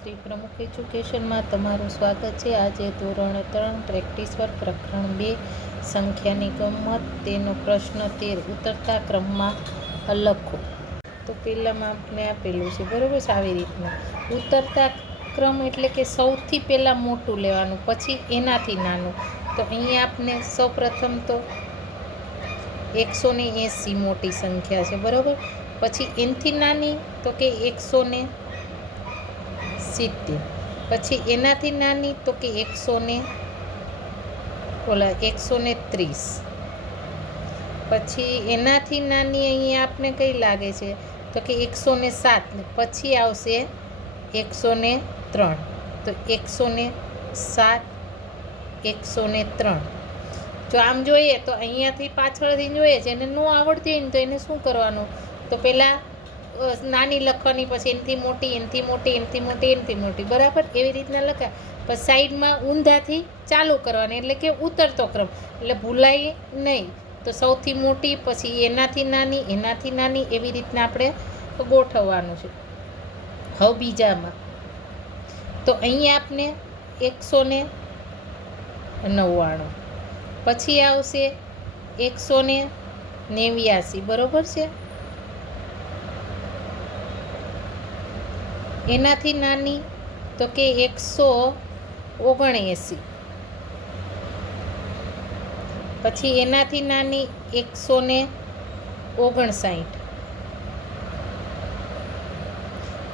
શ્રી પ્રમુખ એજ્યુકેશનમાં તમારું સ્વાગત છે. આજે ધોરણ 3 પ્રેક્ટિસ વર્ક પ્રકરણ 2 સંખ્યાની ગમત તેનો પ્રશ્ન 13 ઉતરતા ક્રમમાં લખો. તો પહેલામાં આપણે આપેલું છે બરાબર છે. આવી રીતના ઉતરતા ક્રમ એટલે કે સૌથી પહેલાં મોટું લેવાનું, પછી એનાથી નાનું. તો અહીંયા આપણે સૌપ્રથમ તો 180 મોટી સંખ્યા છે બરાબર. પછી એનાથી નાની તો કે 170, પછી એનાથી નાની તો કે 130, પછી એનાથી નાની અહીંયા આપને કઈ લાગે છે તો કે 107, પછી આવશે 103. તો 107, 103. જો આમ જોઈએ તો અહીંયાથી પાછળથી જોઈએ છે, એને ન આવડતી હોય ને તો એને શું કરવાનું, તો પહેલાં નાની લખવાની, પછી એનાથી મોટી, એનાથી મોટી, એનાથી મોટી, એનાથી મોટી, બરાબર એવી રીતના લખાય. પછી સાઈડમાં ઊંધાથી ચાલુ કરવાની, એટલે કે ઉતરતો ક્રમ, એટલે ભૂલાય નહીં. તો સૌથી મોટી, પછી એનાથી નાની, એનાથી નાની, એવી રીતના આપણે ગોઠવવાનું છે. હવે બીજામાં તો અહીંયા આપણે 199, પછી આવશે 189, બરાબર છે. એનાથી નાની તો કે 179, પછી એનાથી નાની 159,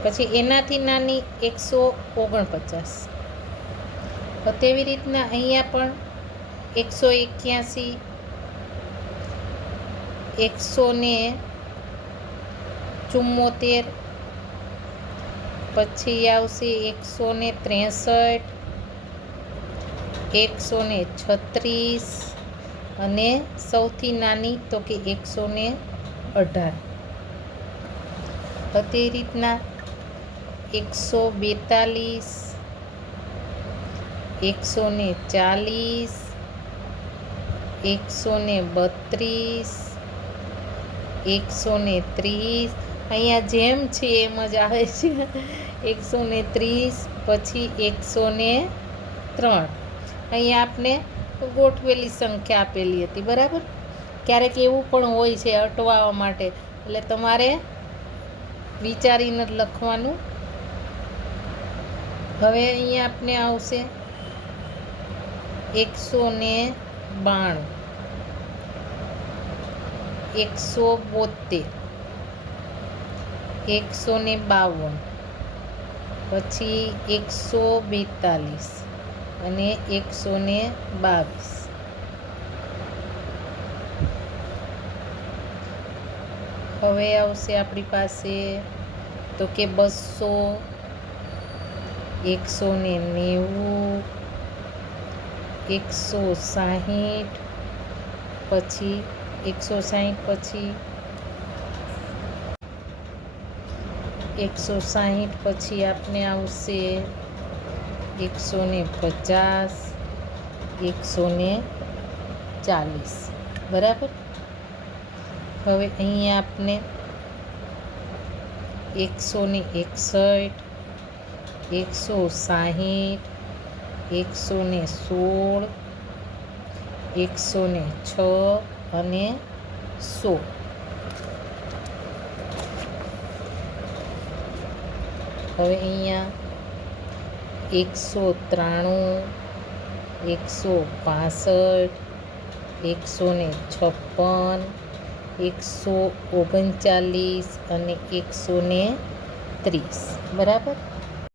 પછી એનાથી નાની 149. તો તેવી રીતના અહીંયા પણ 181, 174, પછી આવશે 163, 136 અને સૌથી નાની તો કે 118. તે રીતના 142, 140, 132, 130. અહીંયા જેમ છે એમ જ આવે છે. 130, પછી 103. અહીંયા આપણે ગોઠવેલી સંખ્યા આપેલી હતી બરાબર. ક્યારેક એવું પણ હોય છે અટવાવા માટે, એટલે તમારે વિચારીને જ લખવાનું. હવે અહીંયા આપણે આવશે 192, 172, 152, પછી 142 અને 122. હવે આવશે આપણી પાસે તો કે 200, 190, 160, પછી 160, પછી 160, પછી આપણે આવશે 150, 140, બરાબર. હવે અહીંયા આપણે 161, 160, 116, 106 અને 100. હવે અહીંયા 193, 165, 156, 139 અને 130, બરાબર.